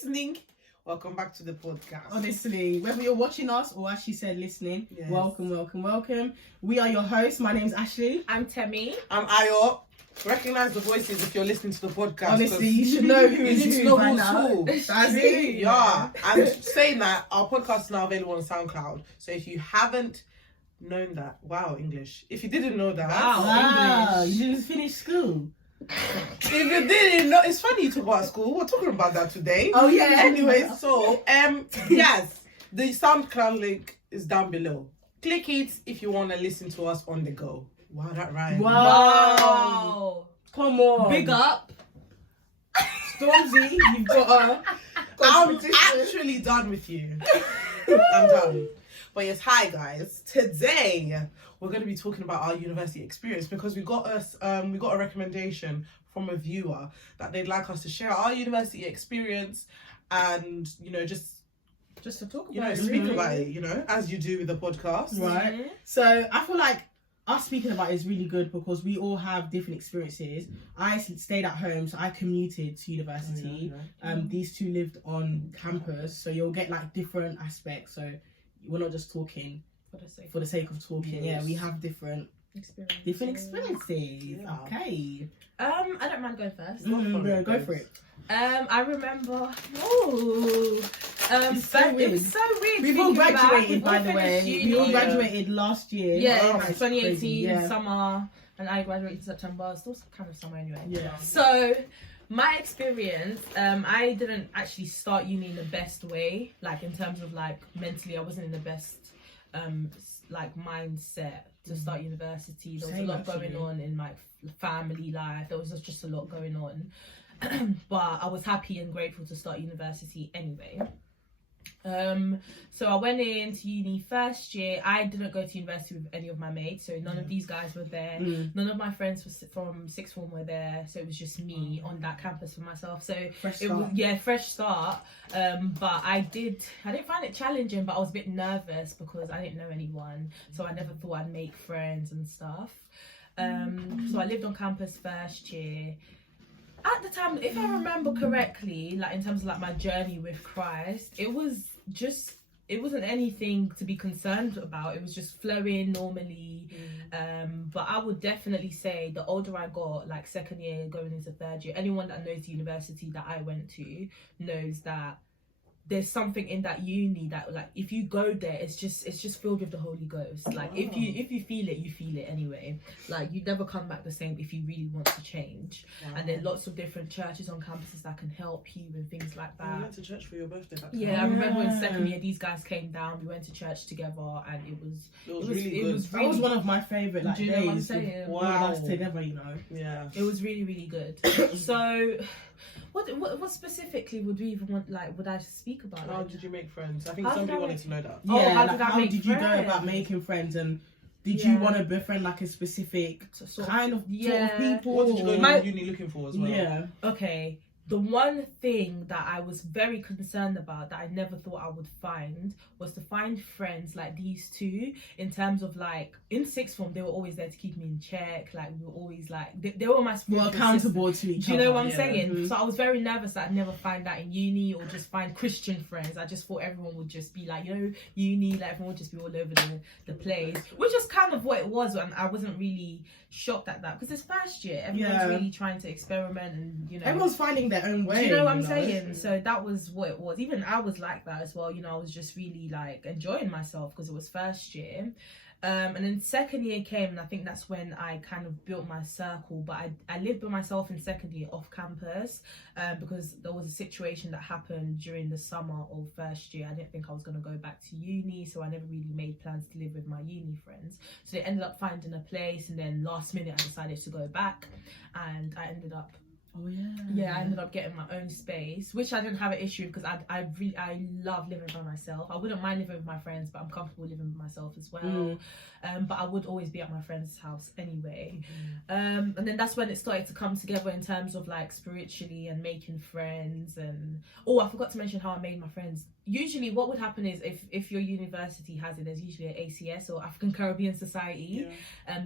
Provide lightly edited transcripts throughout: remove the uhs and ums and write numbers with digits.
listening, welcome back to the podcast. Honestly, whether you're watching us or, as she said, listening, welcome. We are your hosts. My name is Ashley. I'm Temi. I'm Ayo. Recognize the voices if you're listening to the podcast. Honestly, you should know who is who by now. That's it. Yeah. And saying that, our podcast is now available on SoundCloud. So if you haven't known that, wow, English. If you didn't know that, wow, English. You didn't finish school. If you didn't know, it's funny you talk about school. We're talking about that today. Oh yeah. Anyway, so yes, the SoundCloud link is down below. Click it if you want to listen to us on the go. Wow, that rhymes. Wow. Come on. Big up. Stormzy, you've got a I'm actually done with you. I'm done. But yes, hi guys. Today we're going to be talking about our university experience because we got a recommendation from a viewer that they'd like us to share our university experience and just to talk about speak about it, as you do with the podcast. Right. Mm-hmm. So I feel like us speaking about it is really good because we all have different experiences. I stayed at home, so I commuted to university. These two lived on campus, so you'll get like different aspects. So we're not just talking for the sake of talking. Yes. Yeah, we have different experiences. Yeah. Okay. I don't mind going first. Go for it. I remember. It's so weird. It was so weird. We've all graduated, by the finished way. uni. We all graduated last year. Yeah, That's 2018 crazy. Yeah. summer, and I graduated in September. Still kind of summer anyway. Yeah. So my experience, I didn't actually start uni in the best way. Like in terms of like mentally, I wasn't in the best like mindset to start university. There was a lot going on in my family life. There was just a lot going on. But I was happy and grateful to start university anyway. So I went into uni first year. I didn't go to university with any of my mates, so none of these guys were there. None of my friends from sixth form were there, so it was just me on that campus for myself. So fresh start. But I didn't find it challenging, but I was a bit nervous because I didn't know anyone, so I never thought I'd make friends and stuff. So I lived on campus first year. At the time, if I remember correctly, like in terms of like my journey with Christ, it wasn't anything to be concerned about. It was just flowing normally. But I would definitely say the older I got, like second year going into third year, anyone that knows the university that I went to knows that there's something in that uni that, like, if you go there, it's just filled with the Holy Ghost. Like, if you feel it, you feel it anyway. Like, you never come back the same if you really want to change. And there are lots of different churches on campuses that can help you and things like that. We went to church for your birthday that time. Yeah, I remember in second year, these guys came down. We went to church together, and it was really good. That was one of my favourite days. Do you know what I'm saying? All of us together, Yeah. It was really, really good. So, what specifically would we even want? Like, would I speak about? How did you make friends? I think somebody wanted to know that. Yeah, how did you go about making friends, and did you want to befriend like a specific kind of sort of people? What did you go to uni looking for as well? Yeah. Okay. The one thing that I was very concerned about that I never thought I would find was to find friends like these two, in terms of like in sixth form, they were always there to keep me in check. Like, we were always like, they were my spiritual accountable to each other. Do you know what I'm saying? So I was very nervous that I'd never find that in uni or just find Christian friends. I just thought everyone would just be like, uni, like everyone would just be all over the place, which is kind of what it was. And I wasn't really shocked at that because it's first year. Everyone's really trying to experiment and, everyone's finding their own way. Do you know what I'm saying? So that was what it was. Even I was like that as well. I was just really like enjoying myself because it was first year. And then second year came, and I think that's when I kind of built my circle. But I lived by myself in second year off campus because there was a situation that happened during the summer of first year. I didn't think I was going to go back to uni, so I never really made plans to live with my uni friends. So they ended up finding a place, and then last minute I decided to go back, and I ended up I ended up getting my own space, which I didn't have an issue because I love living by myself. I wouldn't mind living with my friends, but I'm comfortable living with myself as well. But I would always be at my friend's house anyway. And then that's when it started to come together in terms of like spiritually and making friends. And I forgot to mention how I made my friends. Usually what would happen is if your university has it, there's usually an ACS or African Caribbean Society.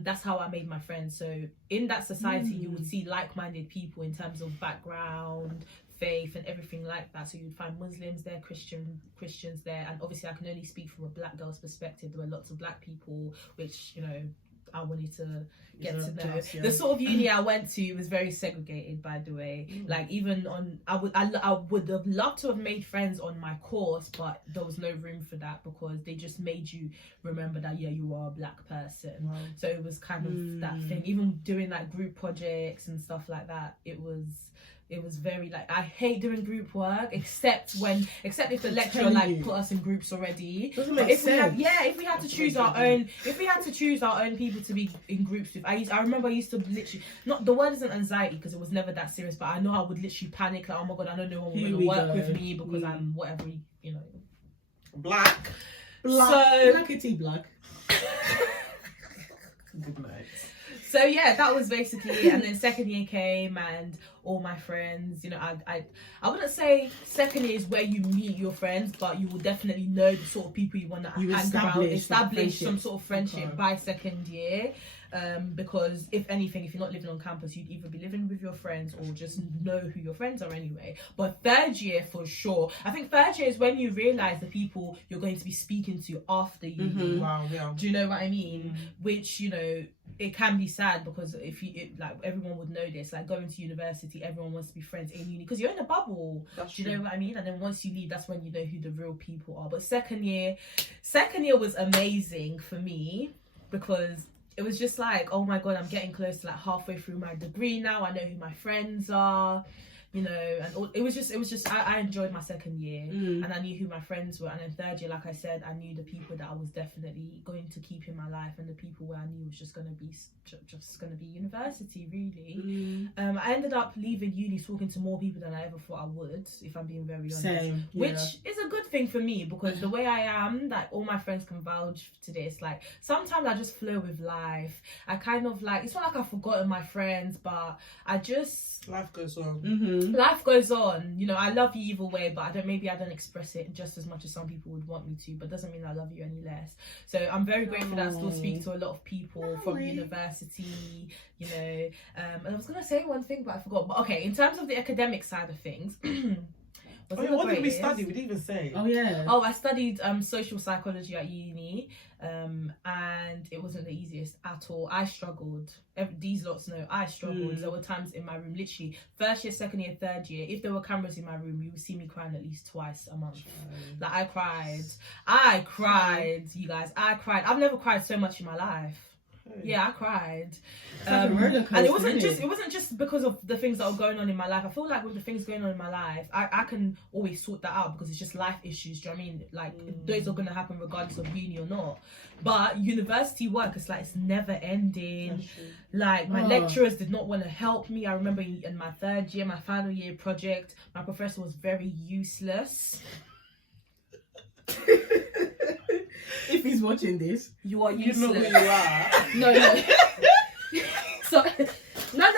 That's how I made my friends. So in that society you would see like-minded people in terms of background, faith and everything like that. So you'd find Muslims there, Christians there, and obviously I can only speak from a black girl's perspective. There were lots of black people, which, you know, I wanted to get to know. The sort of uni I went to was very segregated, by the way. Like, even on, I would have loved to have made friends on my course, but there was no room for that because they just made you remember that, yeah, you are a black person. Wow. So it was kind of that thing. Even doing like group projects and stuff like that, it was very, like, I hate doing group work except if the lecturer like put us in groups already. Doesn't make sense. If we had to choose our own people to be in groups with, I remember I used to literally, not, the word isn't anxiety because it was never that serious, but I know I would literally panic, like, oh my god, I don't know one will work with me because I'm whatever, you know, black. So blackity black. Good night. So yeah, that was basically it. And then second year came and all my friends, you know, I wouldn't say second year is where you meet your friends, but you will definitely know the sort of people you want to hang around, establish some sort of friendship by second year. Because if anything, if you're not living on campus, you'd either be living with your friends or just know who your friends are anyway. But third year, for sure, I think third year is when you realise the people you're going to be speaking to after uni. Wow, yeah. Do you know what I mean? Which, you know, it can be sad because like, everyone would know this, like, going to university, everyone wants to be friends in uni because you're in a bubble. Do you know what I mean? And then once you leave, that's when you know who the real people are. But second year was amazing for me because it was just like, oh my god, I'm getting close to like halfway through my degree now. I know who my friends are, you know, and all, it was just I enjoyed my second year and I knew who my friends were. And then third year, like I said, I knew the people that I was definitely going to keep in my life and the people where I knew was just gonna be university, really. I ended up leaving uni talking to more people than I ever thought I would, if I'm being very honest. Same, which is a good thing for me because the way I am, like, all my friends can vouch to this. Like, sometimes I just flow with life. I kind of, like, it's not like I've forgotten my friends, but I just, life goes on. Life goes on, you know. I love you either way, but I don't express it just as much as some people would want me to, but doesn't mean I love you any less. So I'm very grateful that I still speak to a lot of people from university, you know. And I was gonna say one thing but I forgot. But okay, in terms of the academic side of things, what did we study? We didn't even say. I studied social psychology at uni, and it wasn't the easiest at all. I struggled. These lots know I struggled. There were times in my room, literally first year, second year, third year, if there were cameras in my room, you would see me crying at least twice a month. Like, I cried, you guys. I cried. I've never cried so much in my life. Yeah, I cried. And it wasn't just because of the things that were going on in my life. I feel like with the things going on in my life, I can always sort that out because it's just life issues. Do you know what I mean? Like, those are going to happen regardless of uni or not. But university work, it's like, it's never ending. Like, my lecturers did not want to help me. I remember in my third year, my final year project, my professor was very useless. If he's watching this, you are useless. You know who you are. No. So, no,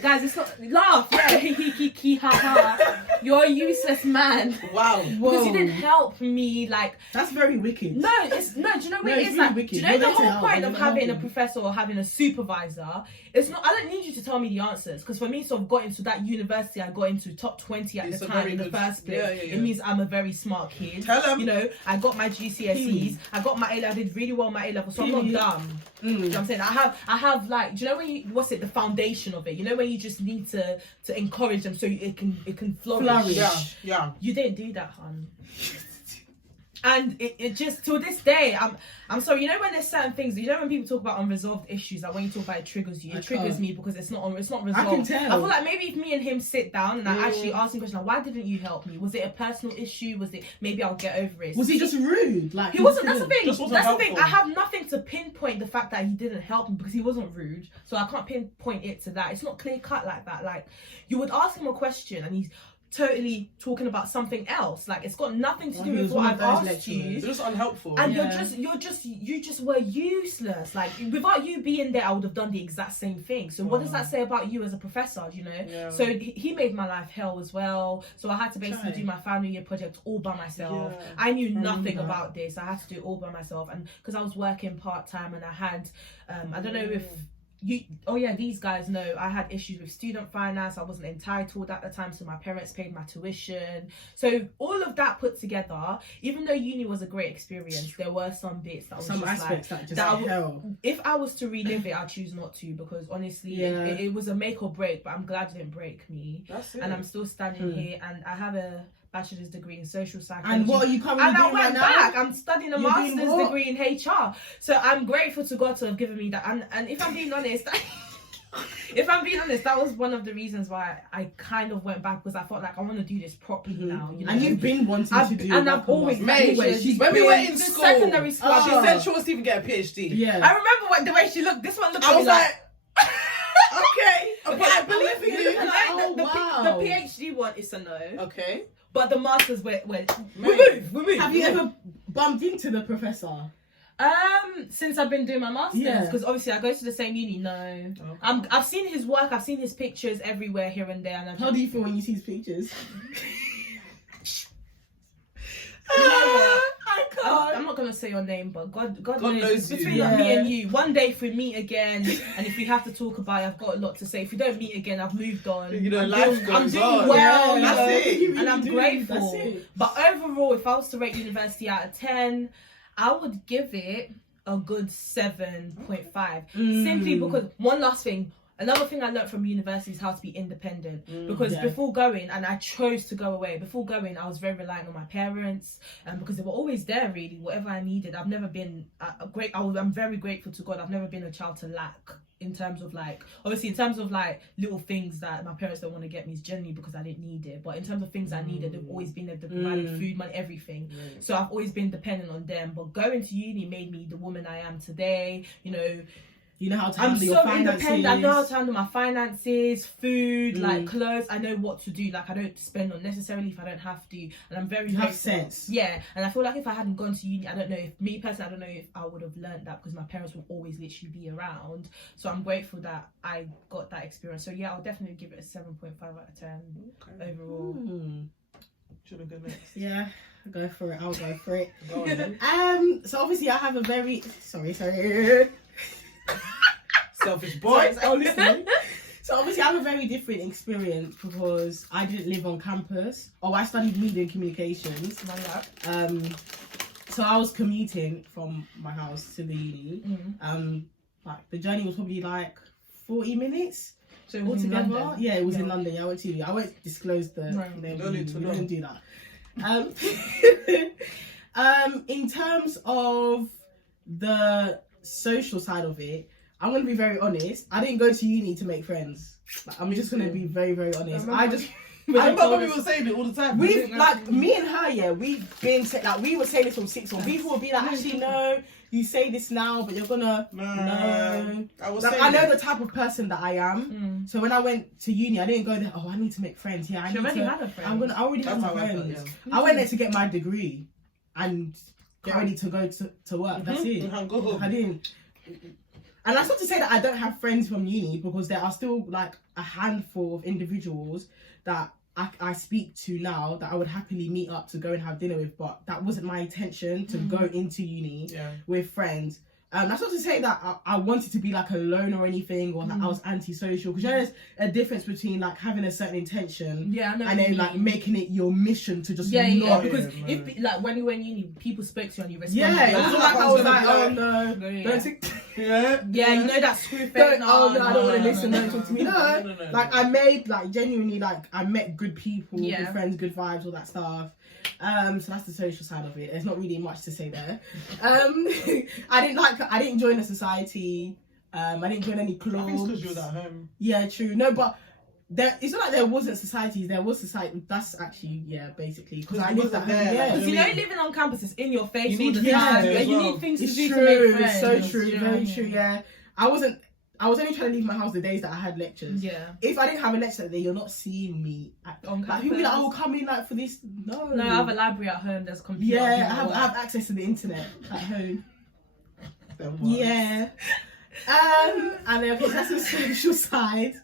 guys, it's not, laugh. Yeah, he, ha, ha. You're a useless man. Wow. Because you didn't help me, like. That's very wicked. No, do you know what it is? Really like, wicked. Do you know the whole point of having a professor or having a supervisor? It's not, I don't need you to tell me the answers, because for me to have got into that university I got into, top 20 at the time in the first place, it means I'm a very smart kid. Tell them. You know, I got my GCSEs, I got my A-level, I did really well my A-level, so I'm not dumb. You know what I'm saying? I have like, do you know when you, the foundation of it? You know when you just need to encourage them so it can flourish. Yeah. You didn't do that, hon. And it just, till this day, I'm sorry, you know when there's certain things, you know when people talk about unresolved issues, like when you talk about it triggers you, it triggers me because it's not resolved. I can tell. I feel like maybe if me and him sit down and I actually ask him questions like, why didn't you help me? Was it a personal issue? Was it, maybe I'll get over it? Was he just rude? Like, he wasn't, that's the thing. That's the thing. I have nothing to pinpoint the fact that he didn't help me because he wasn't rude. So I can't pinpoint it to that. It's not clear cut like that. Like, you would ask him a question and he's totally talking about something else, like it's got nothing to do with what I've asked you. It's just unhelpful, and you just were useless. Like, without you being there, I would have done the exact same thing. So what does that say about you as a professor? You know? So he made my life hell as well. So I had to basically do my final year project all by myself. I knew nothing about this. I had to do it all by myself, and because I was working part-time and I had I don't know if these guys know I had issues with student finance. I wasn't entitled at the time, so my parents paid my tuition. So all of that put together, even though uni was a great experience, there were some bits that was some just aspects like, that just hell. If I was to relive it, I'd choose not to, because honestly, it was a make or break. But I'm glad it didn't break me. That's it. And I'm still standing here, and I have a bachelor's degree in social psychology. And what are you currently doing right now? Back. I'm studying a master's degree in HR. So I'm grateful to God to have given me that. And if I'm being honest, that was one of the reasons why I kind of went back, because I felt like I want to do this properly now. You know? And you've been wanting to do it. And I've always when we were in school, secondary school, she said she wants to even get a PhD. Yeah. I remember the way she looked. This one looked. I was like, okay, but I believe in you. The PhD one is a no. Okay. But the masters we move. Have you ever bumped into the professor? Since I've been doing my masters, Yeah. because obviously I go to the same uni. No, Okay. I've seen his work. I've seen his pictures everywhere, here and there. And How do you feel when you see his pictures? I can't. I'm not gonna say your name, but God knows you. between like, me and you. One day if we meet again, and if we have to talk about it, I've got a lot to say. If we don't meet again, I've moved on. You know, life I'm goes doing on. well, Yeah, that's it. and I'm That's grateful. it. But overall, if I was to rate university out of 10, I would give it a good 7.5. Simply because one last thing. Another thing I learned from university is how to be independent. Because before going, and I chose to go away, before going, I was very reliant on my parents, because they were always there, really, whatever I needed. I've never been I'm very grateful to God. I've never been a child to lack, in terms of like, obviously in terms of like little things that my parents don't want to get me is generally because I didn't need it. But in terms of things I needed, they've always been there to provide me food, money, everything. So I've always been dependent on them. But going to uni made me the woman I am today. You know how to I'm handle so your finances. independent. I know how to handle my finances, food, like clothes. I know what to do. Like I don't spend unnecessarily if I don't have to. And I'm very You have grateful. sense. Yeah, and I feel like if I hadn't gone to uni, I don't know if I would have learned that, because my parents will always literally be around. So I'm grateful that I got that experience. So yeah, I'll definitely give it a 7.5 out of 10 overall. Should I go next? Yeah, go for it. I'll go for it. Go on, then. So obviously I have a very sorry. Selfish boy. So obviously I have a very different experience because I didn't live on campus. I studied media and communications. So I was commuting from my house to the uni. Like the journey was probably like 40 minutes. So it was in altogether. London. Yeah, it was in London. Yeah, I went to uni. I won't disclose the name. No need to know. We don't do that. In terms of the social side of it, I'm going to be very honest. I didn't go to uni to make friends. Like, I'm just going to be very, very honest. I remember people saying it all the time. We've like me and her, yeah. We've been like we were saying this from 6 on. People would be like, actually, no, you say this now, but you're gonna no. I know the type of person that I am. So when I went to uni, I didn't go there. Oh, I need to make friends. Yeah, I already had a friend. I already had my friends. I went there to get my degree and get ready to go to work. That's it. I didn't. And that's not to say that I don't have friends from uni, because there are still like a handful of individuals that I speak to now that I would happily meet up to go and have dinner with, but that wasn't my intention to go into uni with friends. That's not to say that I wanted to be like alone or anything, or that I was antisocial, because there's a difference between like having a certain intention and then like making it your mission to just not. Because if like when you were in uni, people spoke to you and you responded. Yeah, it wasn't like I was like, oh no, don't think. Yeah, you know that screw face. I don't want to listen. Don't talk to me. No. Like I made like genuinely like I met good people, good friends, good vibes, all that stuff. So that's the social side of it. There's not really much to say there. I didn't join a society. I didn't join any clubs. I think it's because you was at home. Yeah, true. No, but it's not like there wasn't societies. There was society. That's actually basically because I lived at home. Yeah, because living on campus is in your face all the time. You need things to do to make friends. It's so true. Very true. Yeah, I was only trying to leave my house the days that I had lectures. Yeah. If I didn't have a lecture that day, you're not seeing me. Like people be like, "Oh, come in like for this." No. I have a library at home. There's a computer. Yeah, I have access to the internet at home. Yeah. And then okay, that's the social side.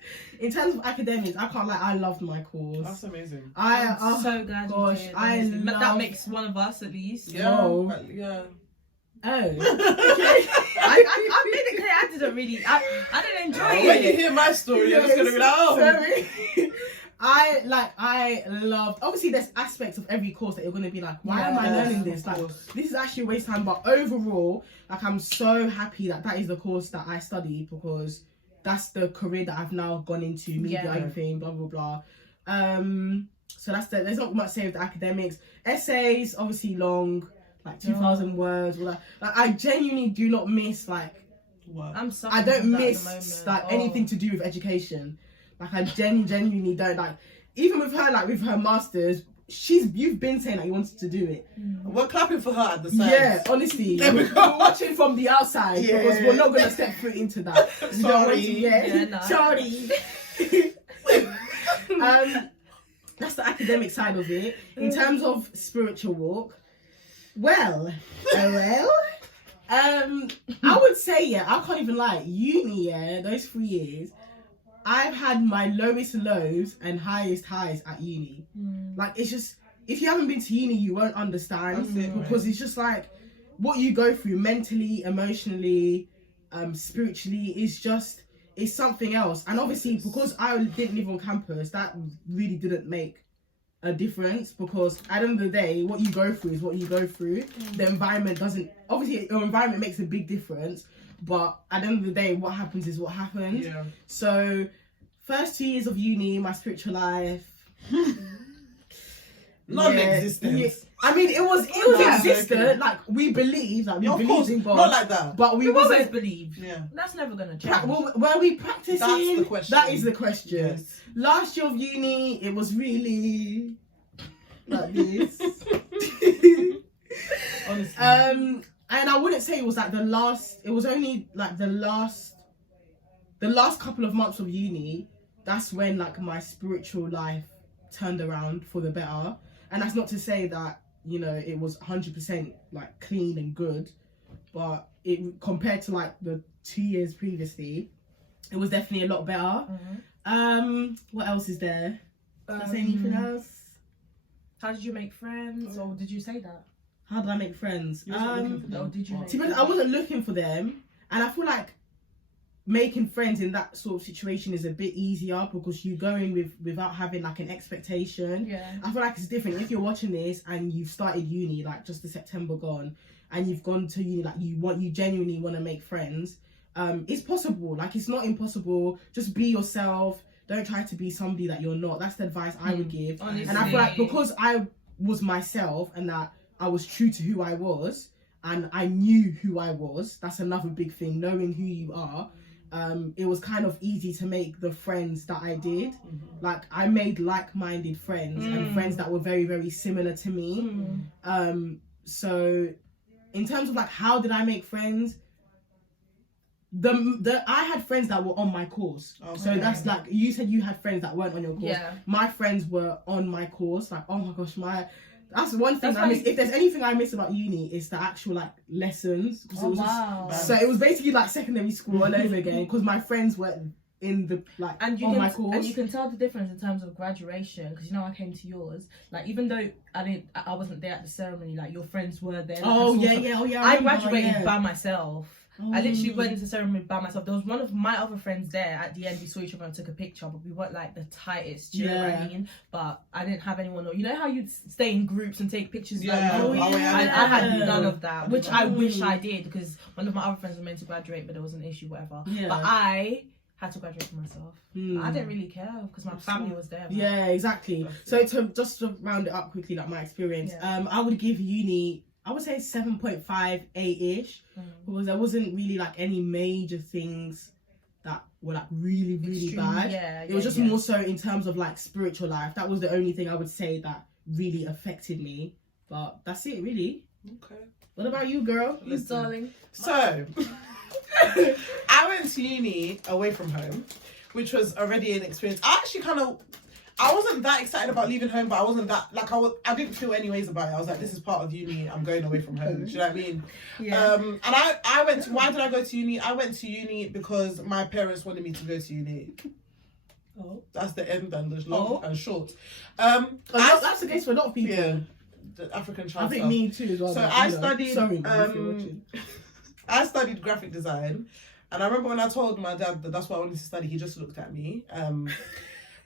In terms of academics, I can't lie. I loved my course. That's amazing. I'm so glad. Gosh, you did. That makes one of us at least. Yeah. Yeah. Oh. Okay. I made it clear I didn't didn't really. I didn't enjoy When you it. hear my story, you're just gonna be like, oh. Sorry. I loved, obviously there's aspects of every course that you're going to be like, why am I learning this? Like, this is actually a waste of time. But overall, like, I'm so happy that that is the course that I studied, because that's the career that I've now gone into, media, everything, blah, blah, blah. So there's not much to say with the academics. Essays, obviously long, like 2,000 words, all that. Like, I genuinely do not miss, like, I'm I don't miss, like, anything to do with education. Like, I genuinely don't. Like, even with her, like, with her masters, you've been saying that you wanted to do it. We're clapping for her at the side. Yeah, honestly. We're watching from the outside, because we're not going to step foot into that. We don't want to, sorry. That's the academic side of it. In terms of spiritual walk, I would say, I can't even lie, uni, those 3 years, I've had my lowest lows and highest highs at uni. Like, it's just, if you haven't been to uni, you won't understand, because it's just like what you go through mentally, emotionally, spiritually, it's something else. And obviously, because I didn't live on campus, that really didn't make a difference, because at the end of the day, what you go through is what you go through. The environment doesn't, obviously your environment makes a big difference, but at the end of the day, what happens is what happens. So first 2 years of uni, my spiritual life, non-existent. I mean, it was existent. Like, we believe, like, we believed in God. Not like that. But we always believe. Yeah. That's never gonna change. Were we practicing? That's the question. That is the question. Yes. Last year of uni, it was really like this. Honestly. And I wouldn't say it was like it was only like the last couple of months of uni, that's when, like, my spiritual life turned around for the better. And that's not to say that, you know, it was 100% like clean and good, but it, compared to like the 2 years previously, it was definitely a lot better. What else is there? Did I say anything else? How did you make friends, or did you say that? How did I make friends? Did you? To be honest, I wasn't looking for them, and I feel like making friends in that sort of situation is a bit easier, because you go in without having like an expectation. I feel like it's different if you're watching this and you've started uni, like just the September gone, and you've gone to uni, like you genuinely want to make friends. It's possible. Like, it's not impossible. Just be yourself. Don't try to be somebody that you're not. That's the advice I would give. Honestly. And I feel like because I was myself and that I was true to who I was and I knew who I was, that's another big thing, knowing who you are. It was kind of easy to make the friends that I did. Like, I made like-minded friends and friends that were very, very similar to me. So in terms of like, how did I make friends? I had friends that were on my course. So that's like, you said you had friends that weren't on your course. My friends were on my course. Like, oh my gosh, that's one thing I miss. If there's anything I miss about uni, it's the actual like lessons. So it was basically like secondary school all over again, because my friends were in the like on my course. And you can tell the difference in terms of graduation, because you know, I came to yours. Like, even though I wasn't there at the ceremony, like, your friends were there. Like, I graduated by myself. I literally went to the ceremony by myself. There was one of my other friends there. At the end, we saw each other and took a picture, but we weren't like the tightest. Do you know what I mean? But I didn't have anyone. You know how you'd stay in groups and take pictures? I had none of that, which I wish I did, because one of my other friends was meant to graduate, but there was an issue, whatever. But I had to graduate for myself. I didn't really care, because my family was there. Yeah, exactly. So to round it up quickly, like my experience, I would give uni, I would say 7.5, 8-ish, because there wasn't really like any major things that were like really, really bad. It was just more so in terms of like spiritual life. That was the only thing I would say that really affected me. But that's it, really. Okay. What about you, girl? Yes, darling. So, I went to uni away from home, which was already an experience. I wasn't that excited about leaving home, but I wasn't that, like, I didn't feel any ways about it. I was like, this is part of uni, I'm going away from home. Do you know what I mean? And I went to, why did I go to uni? I went to uni because my parents wanted me to go to uni. That's the end and the long and short. That's the case for a lot of people. Yeah, the African child. I think me too as well. So but, I studied, sorry, if you're watching. I studied graphic design. And I remember when I told my dad that that's what I wanted to study, he just looked at me.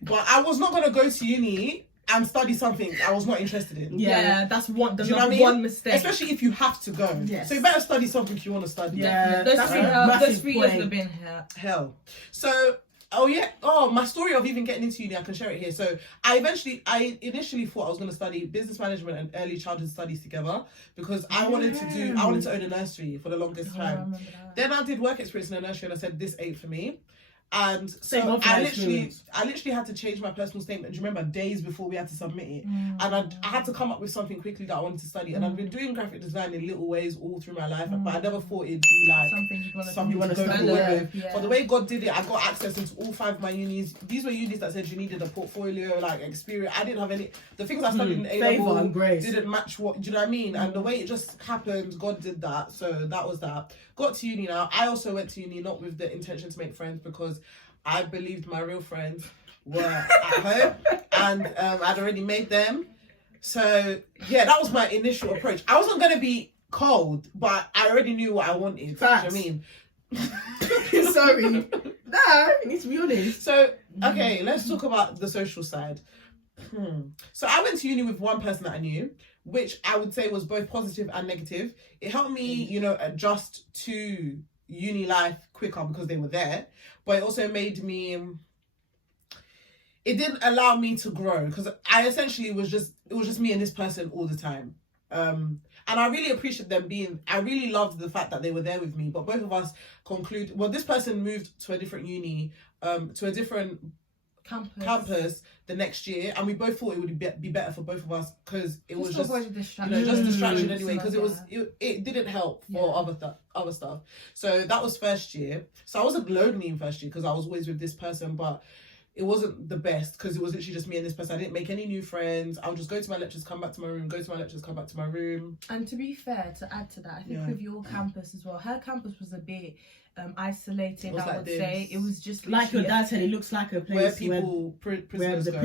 But I was not going to go to uni and study something I was not interested in. Yeah, that's one. The Do you know what I mean? one mistake. Especially if you have to go. Yes. So you better study something you want to study. Yeah, those that's three, a massive those 3 years point. have been Hell. So, my story of even getting into uni, I can share it here. So I initially thought I was going to study business management and early childhood studies together because I wanted to own a nursery for the longest time. Then I did work experience in a nursery and I said, this ain't for me. And so I literally had to change my personal statement. Do you remember days before we had to submit it? And I had to come up with something quickly that I wanted to study. And I've been doing graphic design in little ways all through my life, but I never thought it'd be like something you want to go forward with. But the way God did it, I got access into all 5 of my unis. These were unis that said you needed a portfolio, like experience. I didn't have any. The things I studied in A-level didn't match what. Do you know what I mean? And the way it just happened, God did that. So that was that. Got to uni now. I also went to uni not with the intention to make friends because I believed my real friends were at home and I'd already made them. So yeah, that was my initial approach. I wasn't going to be cold, but I already knew what I wanted. Facts. Do you know what I mean? Sorry. No, you need to be honest. So, okay, let's talk about the social side. So I went to uni with one person that I knew, which I would say was both positive and negative. It helped me, adjust to uni life quicker because they were there, but it also made me, it didn't allow me to grow because I essentially it was just me and this person all the time. And I really appreciate them I really loved the fact that they were there with me, but both of us this person moved to a different uni, to a different campus the next year, and we both thought it would be better for both of us because it was just distraction anyway, because it didn't help for other stuff. So that was first year. So I wasn't lonely in first year because I was always with this person, but it wasn't the best because it was literally just me and this person. I didn't make any new friends. I would just go to my lectures, come back to my room, go to my lectures, come back to my room. And to be fair, to add to that, I think with your campus as well, her campus was a bit isolated, I would say. It was just like your dad said, it looks like a place where prisoners go.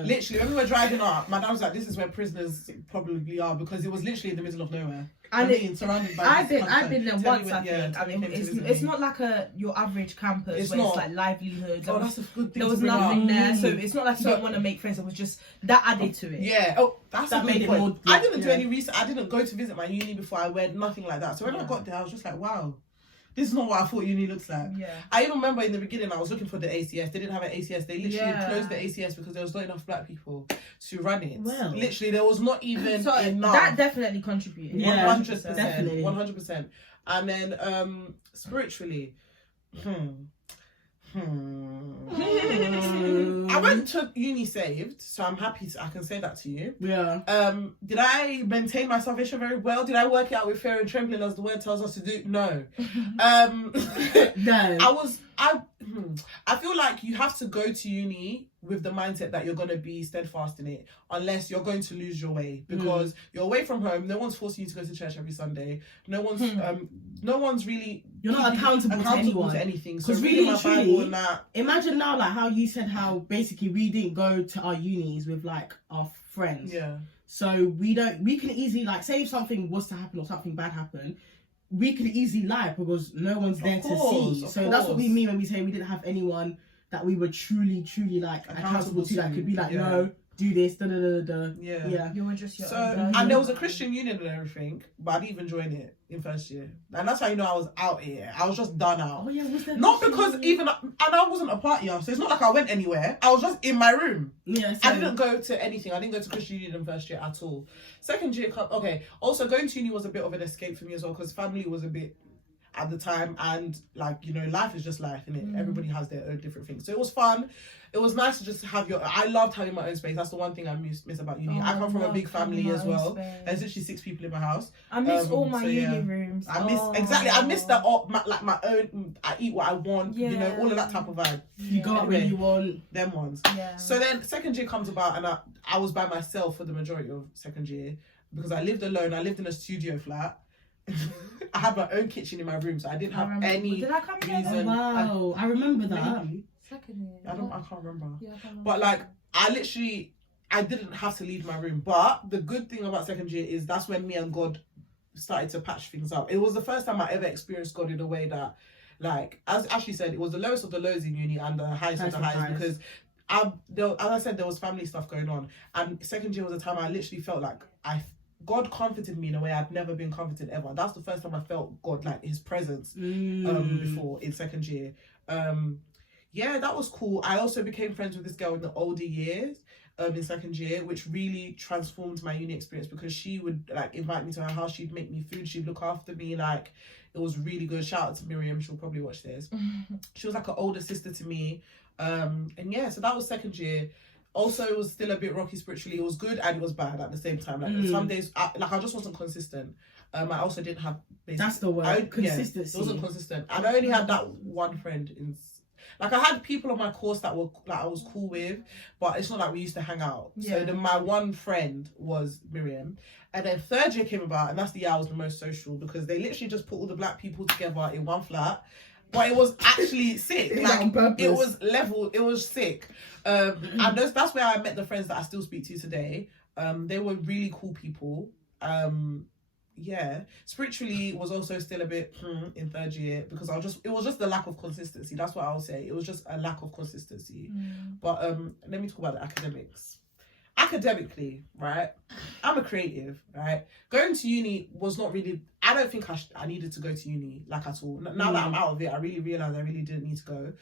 Literally, when we were driving up, my dad was like, this is where prisoners probably are, because it was literally in the middle of nowhere. And surrounded by I've been there once, I think. I mean, it's not like your average campus it's like livelihoods. Oh, that's a good thing. There was nothing there, so it's not like you don't want to make friends. It was just that added to it. Yeah. Oh, that made it more. I didn't do any research. I didn't go to visit my uni before I went. Nothing like that. So when I got there, I was just like, wow. This is not what I thought uni looks like. Yeah. I even remember in the beginning, I was looking for the ACS. They didn't have an ACS. They literally closed the ACS because there was not enough black people to run it. Well, literally, there was not even enough. That definitely contributed. 100%. Definitely. 100%. And then spiritually, I went to uni saved, so I'm happy I can say that to you. Yeah. Did I maintain my salvation very well? Did I work it out with fear and trembling as the word tells us to do? No. No. I feel like you have to go to uni with the mindset that you're going to be steadfast in it, unless you're going to lose your way, because you're away from home. No one's forcing you to go to church every Sunday. No one's really. You're not accountable to anything. So reading my Bible and that. Imagine now, like how you said, how basically we didn't go to our unis with like our friends. Yeah. So we can easily, like, say if something was to happen or something bad happened, we could easily lie because no one's there to see. So that's what we mean when we say we didn't have anyone that we were truly like accountable to, that could be like, no, do this, da da da da. Yeah. You were just your own. And there was a Christian union and everything, but I didn't even join it in first year, and that's how you know I was out here. I was just done out. Oh yeah, was there not because even, and I wasn't a partier, so it's not like I went anywhere. I was just in my room. Yeah, I didn't go to anything. I didn't go to Christian union in first year at all. Second year, okay. Also, going to uni was a bit of an escape for me as well, because family was a bit at the time, and like, you know, life is just life, innit? Everybody has their own different things. So it was fun. It was nice to just have I loved having my own space. That's the one thing I miss about uni. I come from a big family as well. There's literally 6 people in my house. I miss all my uni rooms. I miss that my own. I eat what I want. You know, all of that type of vibe. You go out where you want. Them ones. Yeah. So then second year comes about, and I was by myself for the majority of second year because I lived alone. I lived in a studio flat. I had my own kitchen in my room, so I didn't have any Did I come reason. Wow, I remember that. Maybe. Second year. I can't remember. Yeah, I can't remember. But like, I didn't have to leave my room. But the good thing about second year is that's when me and God started to patch things up. It was the first time I ever experienced God in a way that Like, as Ashley said, it was the lowest of the lows in uni and the highest of the highs because as I said, there was family stuff going on. And second year was a time I literally felt like God comforted me in a way I'd never been comforted ever. That's the first time I felt God, like his presence before in second year. Yeah, that was cool. I also became friends with this girl in the older years in second year, which really transformed my uni experience because she would like invite me to her house, she'd make me food, she'd look after me. Like, it was really good. Shout out to Miriam, she'll probably watch this. She was like an older sister to me. And yeah, so that was second year. Also, it was still a bit rocky spiritually. It was good and it was bad at the same time. Like some days, I just wasn't consistent. I also didn't have. That's the word. Consistency. Yeah, it wasn't consistent, and I only had that one friend in. Like, I had people on my course that were like I was cool with, but it's not like we used to hang out. Yeah. So then my one friend was Miriam, and then third year came about, and that's the year I was the most social because they literally just put all the black people together in one flat. But it was actually sick. Like, it was level. It was sick. And that's where I met the friends that I still speak to today. They were really cool people. Yeah, spiritually was also still a bit in third year because it was just the lack of consistency. That's what I'll say. It was just a lack of consistency. But let me talk about the academics. Academically, right, I'm a creative, right? Going to uni was not really, I don't think I needed to go to uni, like, at all. Now that I'm out of it, I really realised I really didn't need to go.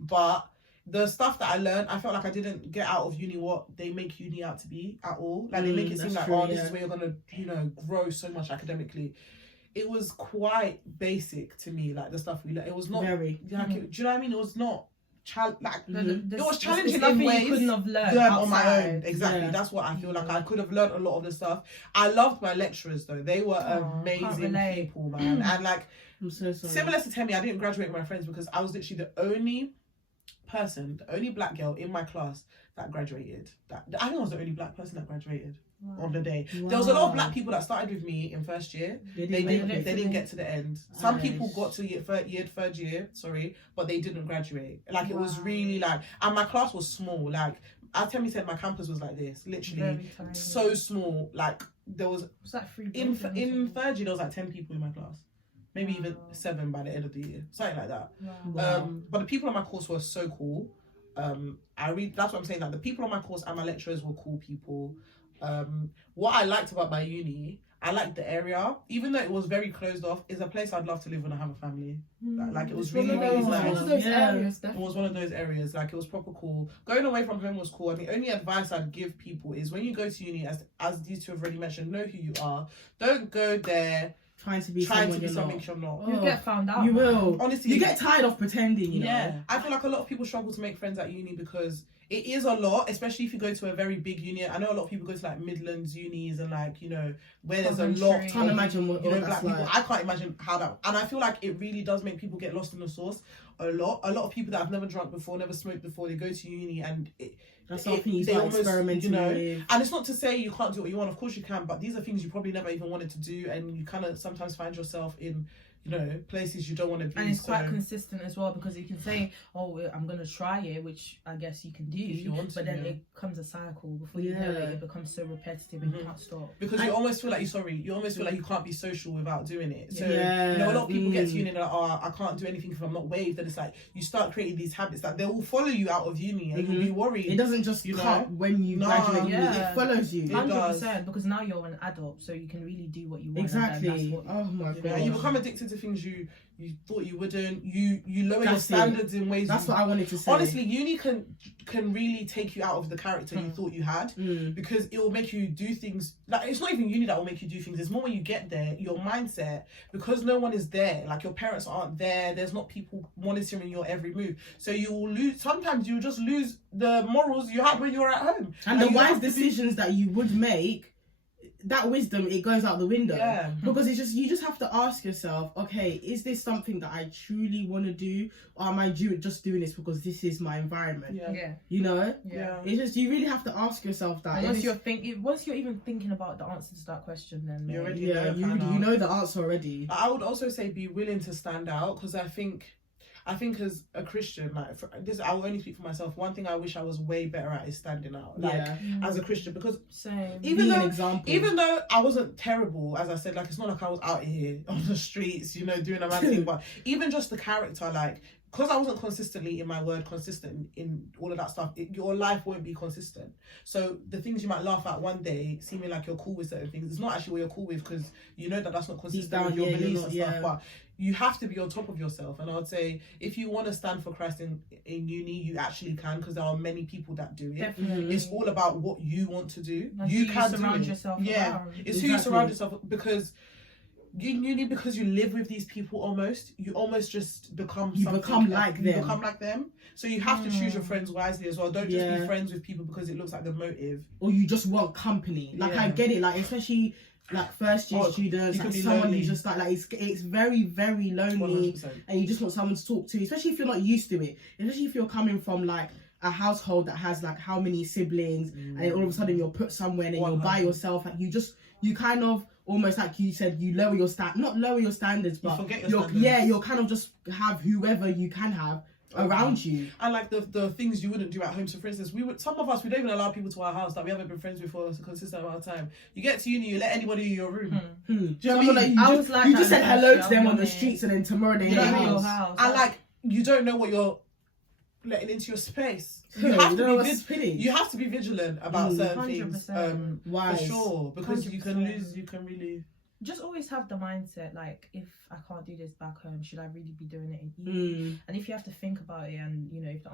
But the stuff that I learned, I felt like I didn't get out of uni what they make uni out to be at all. Like, they make it seem like, this is where you're going to, grow so much academically. It was quite basic to me, like, the stuff we learned. It was not, very. Like, do you know what I mean? It was not, it was challenging in ways you couldn't have learned on my own. Exactly. That's what I feel like. I could have learned a lot of the stuff. I loved my lecturers though. They were amazing people, man. And like, I'm so sorry. Similar to Temi, I didn't graduate with my friends because I was literally the only black girl in my class that graduated. I think I was the only black person that graduated on the day. There was a lot of black people that started with me in first year. They didn't get to the end. Some people got to third year, but they didn't graduate. Like, it was really like, and my class was small. Like, as Temi said, my campus was like this, literally so small. Like, there was that in third year there was like 10 people in my class. Maybe even 7 by the end of the year, something like that. But the people on my course were so cool. That's what I'm saying. Like, the people on my course and my lecturers were cool people. What I liked about my uni, I liked the area, even though it was very closed off. It's a place I'd love to live when I have a family. Like, it was really, really nice. It was one of those areas. Like, it was proper cool. Going away from home was cool. And the only advice I'd give people is when you go to uni, as these two have already mentioned, know who you are. Don't go there trying to be something you're not. You'll get found out. You will. Honestly, you get tired of pretending, you know? I feel like a lot of people struggle to make friends at uni because it is a lot, especially if you go to a very big uni. I know a lot of people go to like Midlands unis and like, where there's a lot. I can't imagine what black that's people. like. I can't imagine how that. And I feel like it really does make people get lost in the sauce a lot. A lot of people that have never drunk before, never smoked before, they go to uni and that's something you start experimenting with. And it's not to say you can't do what you want. Of course you can, but these are things you probably never even wanted to do, and you kind of sometimes find yourself in places you don't want to be. And it's quite consistent as well, because you can say, I'm going to try it, which I guess you can do if you want to, but then it comes a cycle. Before you know it becomes so repetitive and you can't stop. Because you almost feel like you can't be social without doing it. So a lot of people get to uni and they're like, I can't do anything if I'm not waved. And it's like, you start creating these habits that they will follow you out of uni, and you'll be worried. It doesn't just come when you graduate. It follows you. 100%, because now you're an adult, so you can really do what you want. Exactly. Oh my god. You become addicted to things you thought you wouldn't. You lower your standards in ways. That's what I wanted to say. Honestly, uni can really take you out of the character you thought you had, because it will make you do things. Like, it's not even uni that will make you do things. It's more when you get there, your mindset, because no one is there. Like, your parents aren't there. There's not people monitoring your every move. So you will lose. Sometimes you just lose the morals you had when you were at home. And the wise decisions that you would make, that wisdom, it goes out the window. Because you just have to ask yourself, okay, is this something that I truly want to do, or am I just doing this because this is my environment? It's just, you really have to ask yourself that. Once you're even thinking about the answer to that question, then you know the answer already. I would also say be willing to stand out, because I think I think as a Christian, like this, I will only speak for myself. One thing I wish I was way better at is standing out, like as a Christian, because Same. even Being an though example. even though I wasn't terrible, as I said, like it's not like I was out here on the streets, you know, doing a mad thing, but even just the character, like. Because I wasn't consistently in my word, consistent in all of that stuff, your life won't be consistent. So the things you might laugh at one day, seeming like you're cool with certain things, it's not actually what you're cool with, because you know that that's not consistent down, with your yeah, beliefs not, and stuff. But you have to be on top of yourself. And I would say, if you want to stand for Christ in uni, you actually can, because there are many people that do it. Definitely. It's all about what you want to do. That's You who can surround do it. yourself Yeah, around. it's who you surround yourself, because uni, because you live with these people, you almost just become like them. You become like them. So you have to choose your friends wisely as well. Don't just be friends with people because it looks like the motive, or you just want company. Like I get it, like especially like first year students, like someone lonely. who's just like it's very, very lonely, 100%. and you just want someone to talk to, especially if you're not used to it, especially if you're coming from like a household that has like how many siblings, and then all of a sudden you're put somewhere and you're by yourself. Like you kind of almost, like you said, you lower your not lower your standards, but you forget your standards. Yeah, you'll kind of just have whoever you can have around you, and like the things you wouldn't do at home. So for instance, some of us, we don't even allow people to our house that we haven't been friends with for a consistent amount of time. You get to uni, you let anybody in your room. Do you know what I mean? Like you just said hello to them on the streets, and then tomorrow they're in your house. And like you don't know what you're letting into your space. You have to be vigilant about certain 100%. things. For sure, because 100%. you can lose. You can really. Just always have the mindset, like, if I can't do this back home, should I really be doing it in uni? And if you have to think about it, and you know, if the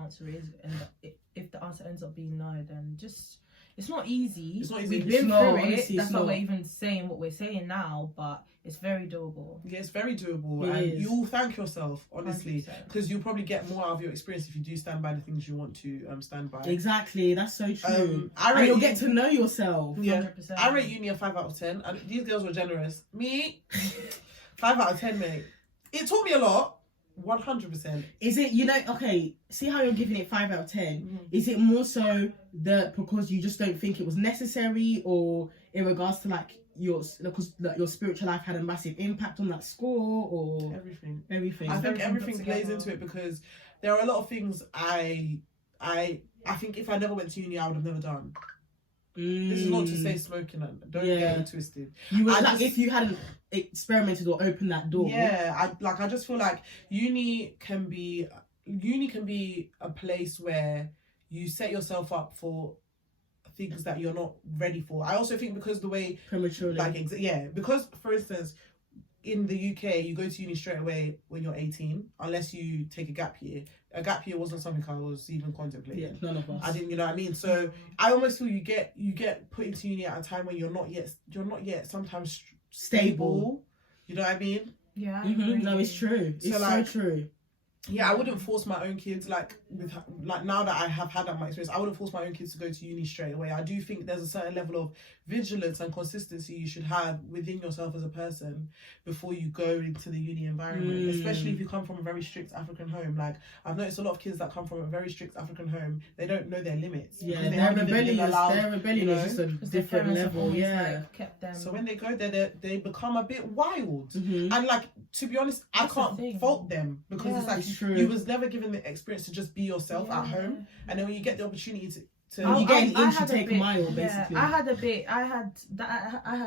answer ends up being no, then just, it's not easy. It's not easy. We've been through it. That's why we're even saying what we're saying now, but it's very doable. Yeah, it's very doable, and you will thank yourself, honestly, because you'll probably get more out of your experience if you do stand by the things you want to stand by. Exactly, that's so true. And you'll get to know yourself. Yeah, 100%. I rate uni a 5 out of 10. And these girls were generous. Me, 5 out of 10, mate. It taught me a lot. 100%. Is it, you know, okay, see how you're giving it 5 out of 10? Is it more so because you just don't think it was necessary, or in regards to like your spiritual life had a massive impact on that score, or everything? I think everything plays into it, because there are a lot of things I think if I never went to uni, I would have never done. This is not to say smoking, don't get it twisted. You would, like, if you hadn't experimented or opened that door. Yeah, I just feel like uni can be a place where you set yourself up for things that you're not ready for. I also think because the way prematurely, because for instance, in the UK, you go to uni straight away when you're 18, unless you take a gap year. A gap year wasn't something I was even contemplating. Yeah, none of us. I didn't, you know what I mean? So I almost feel you get put into uni at a time when you're not yet sometimes stable. You know what I mean? Yeah. No, it's true. It's so true. Yeah, I wouldn't force my own kids, like now that I have had that my experience, I wouldn't force my own kids to go to uni straight away. I do think there's a certain level of vigilance and consistency you should have within yourself as a person before you go into the uni environment, especially if you come from a very strict African home. Like, I've noticed a lot of kids that come from a very strict African home, they don't know their limits. Yeah, they're rebellion is just a different level. Yeah. Like, kept them. So when they go there, they become a bit wild. And like, to be honest, I can't fault them, because it's like, you was never given the experience to just be yourself at home, and then when you get the opportunity to you get an inch to take a mile, basically. I had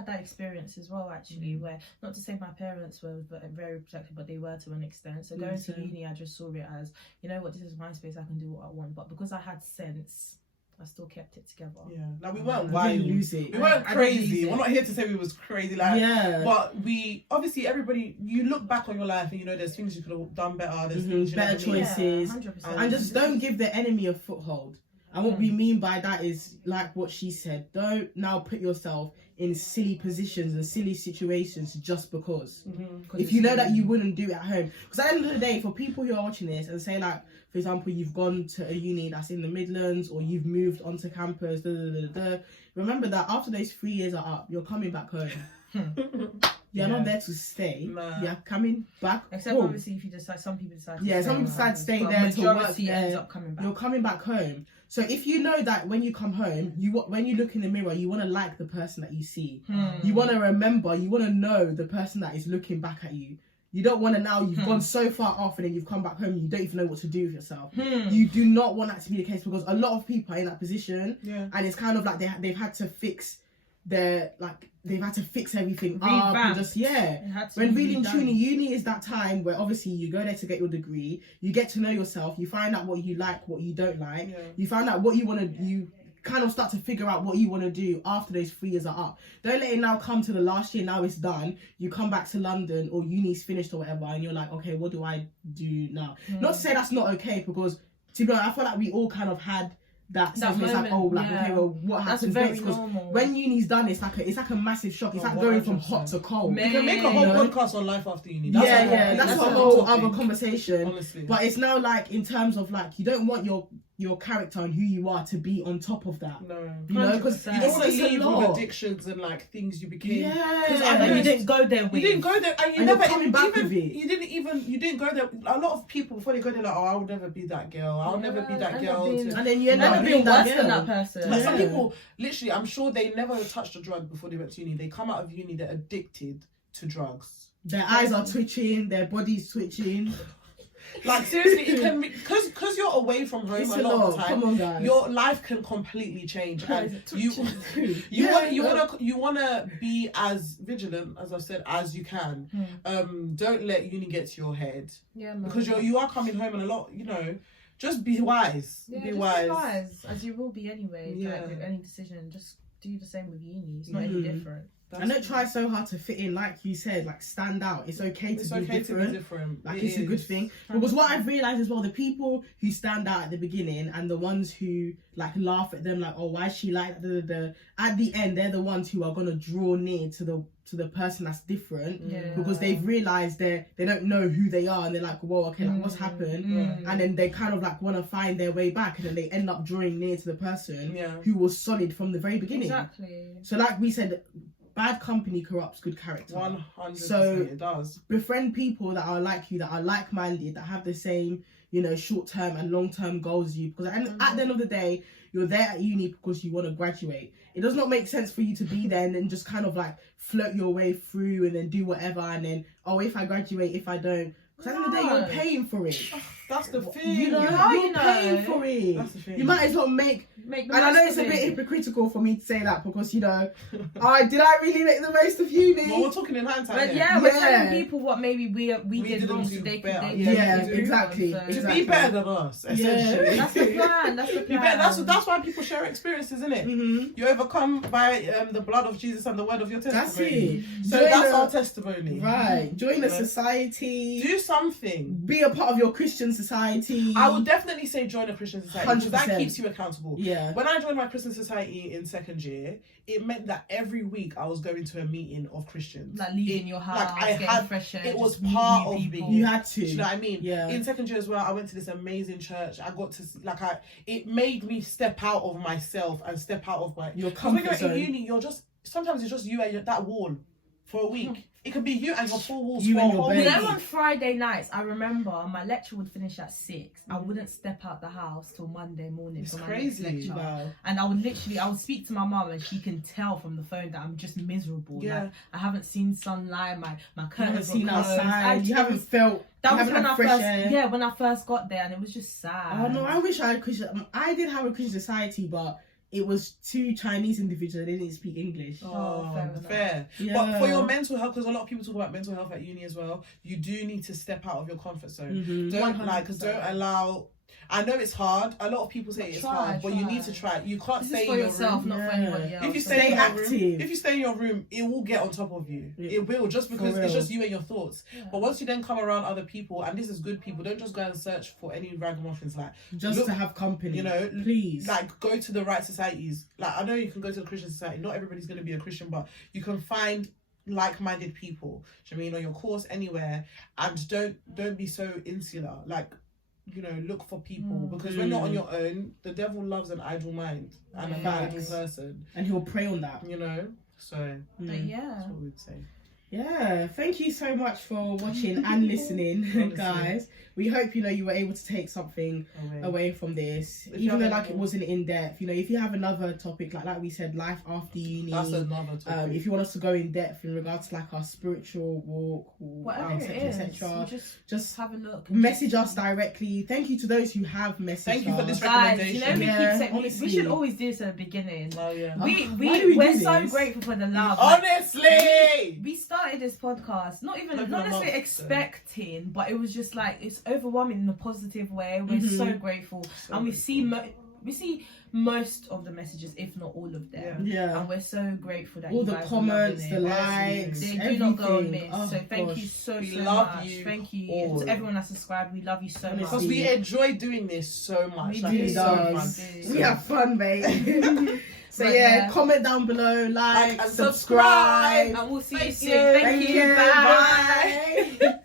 that experience as well, actually, where, not to say my parents were very protective, but they were to an extent. So going to uni, I just saw it as, you know what, this is my space, I can do what I want. But because I had sense, I still kept it together. Yeah, like we weren't wild. We weren't crazy. We're not here to say we was crazy, like. Yeah. But we obviously, everybody, you look back on your life and you know there's things you could have done better. There's things better choices, and just don't give the enemy a foothold. And what we mean by that is, like what she said, don't now put yourself in silly positions and silly situations just because. If you know that you wouldn't do it at home. Because at the end of the day, for people who are watching this and say, like, for example, you've gone to a uni that's in the Midlands, or you've moved onto campus, remember that after those 3 years are up, you're coming back home. You're not there to stay. You're coming back Except home. Obviously if you decide, some people decide to stay there to work there. Ends up coming back. You're coming back home. So if you know that when you come home, when you look in the mirror, you want to like the person that you see. You want to remember, you want to know the person that is looking back at you. you don't want to now, you've gone so far off and then you've come back home and you don't even know what to do with yourself. You do not want that to be the case, because a lot of people are in that position, and it's kind of like they've had to fix they've had to fix everything up and just when really and truly uni is that time where obviously you go there to get your degree, you get to know yourself, you find out what you like, what you don't like, you find out what you want to, you kind of start to figure out what you want to do after those 3 years are up. Don't let it now come to the last year, now it's done, you come back to London or uni's finished or whatever, and you're like, okay, what do I do now? Not to say that's not okay, because to be honest, I feel like we all kind of had that moment, like, oh, like, okay, well, what happens next? Because when uni's done, it's like a massive shock. It's like going from hot to cold. You can make a whole podcast on life after uni. That's a whole other conversation. Honestly. But it's now like, in terms of like, you don't want your character and who you are to be on top of that. No, you know, because you don't want to leave with addictions and like things you became. And you didn't go there with. You didn't go there, and you and never coming back with it. You didn't go there. A lot of people before they go there, like, oh, I will never be that girl. I'll never be that girl. And then you end up being worse than that person. Like some people, literally, I'm sure they never touched a drug before they went to uni. They come out of uni, they're addicted to drugs. Their eyes are twitching, their body's twitching. Like seriously, it can be because you're away from home a lot of the time. Come on, guys. Your life can completely change, and you wanna be as vigilant, as I said, as you can. Don't let uni get to your head. Because you are coming home, and a lot, just be wise. Be wise, as you will be anyway. Like with any decision, just do the same with uni. It's not any different. And don't try so hard to fit in, like you said, like stand out. It's okay to be different. Like it's a good thing. Because what I've realised as well, the people who stand out at the beginning and the ones who like laugh at them, like, oh, why is she like that? At the end, they're the ones who are gonna draw near to the person that's different, because they've realised they don't know who they are, and they're like, whoa, okay, like what's happened? And then they kind of like want to find their way back, and then they end up drawing near to the person who was solid from the very beginning. Exactly. So like we said, bad company corrupts good character. 100%. So it does. Befriend people that are like you, that are like-minded, that have the same, short-term and long-term goals as you. Because at the end of the day, you're there at uni because you want to graduate. It does not make sense for you to be there and then just kind of like float your way through and then do whatever, and then, oh, if I graduate, if I don't. Because at the end of the day, you're paying for it. That's the thing. You're paying for it. That's the thing. You might as well make and I know it's a bit hypocritical for me to say that, because did I really make the most of uni? Well, we're talking in hindsight. But we're telling people what maybe we did wrong, so they could exactly. To be better than us, essentially. That's the plan. That's why people share experiences, isn't it? You overcome by the blood of Jesus and the word of your testimony. That's it. So that's our testimony. Right. Join a society. Do something. Be a part of your Christian society. I would definitely say join a Christian society, because that 100%. keeps you accountable. Yeah. When I joined my Christian society in second year, it meant that every week I was going to a meeting of Christians. Like leaving your house, getting fresh air. It was part of me. You had to. Do you know what I mean? Yeah. In second year as well, I went to this amazing church. I got to it made me step out of myself and step out of your comfort zone. When you're in uni, sometimes it's just you and that wall for a week. It could be you and your four walls for a whole week. Then on Friday nights, I remember my lecture would finish at 6. I wouldn't step out the house till Monday morning for my next lecture. Wow. And I would speak to my mum, and she can tell from the phone that I'm just miserable. Yeah. Like, I haven't seen sunlight, my curtains seen were closed. outside. You haven't felt. That was when I when I first got there, and it was just sad. Oh no, I wish I had Christian. I did have a Christian society, but it was 2 Chinese individuals. They didn't speak English. Oh, fair. Yeah. But for your mental health, because a lot of people talk about mental health at uni as well, you do need to step out of your comfort zone. Don't allow. I know it's hard. A lot of people say it's hard, but you need to try. You can't stay in your room. Not for anybody else. If you stay in your room, it will get on top of you. It will, just because it's just you and your thoughts. Yeah. But once you then come around other people, and this is good people, don't just go and search for any ragamuffins. Like to have company. Please. Like go to the right societies. Like I know you can go to the Christian society. Not everybody's going to be a Christian, but you can find like-minded people. Do you know what I mean? On your course, anywhere, and don't be so insular. Like, look for people, because when you're on your own, the devil loves an idle mind and an idle person, and he'll prey on that. So that's what we'd say. Yeah, thank you so much for watching and listening, guys. we hope, you know, you were able to take something away from this. If you Even though, have like, any it wasn't in depth. You know, if you have another topic, like we said, life after uni. That's another topic. If you want us to go in depth in regards to, like, our spiritual walk, whatever et it is, cetera, we'll just have a look. Message us directly. Thank you to those who have messaged Thank you for this us. Guys, you know, we Yeah, keep saying we honestly. should always do this at the beginning. Oh yeah. Why do we We're do so this? grateful for the love. Like, Honestly. we started this podcast not Over a necessarily month ago. expecting, but it was just like it's overwhelming in a positive way. We're so grateful, and we see most of the messages, if not all of them. Yeah. And we're so grateful that All you the guys comments, are the loving it. likes, They do everything. not go amiss. Oh, So thank gosh. you so We so love much. you Thank you all. to everyone that subscribed. We love you so much. Because we enjoy doing this so much. We Like, do. it's so does. fun. We have fun, mate. So But yeah, yeah. comment down below, like, and subscribe. And we'll see you Thank soon. you. Thank you. Bye. Bye.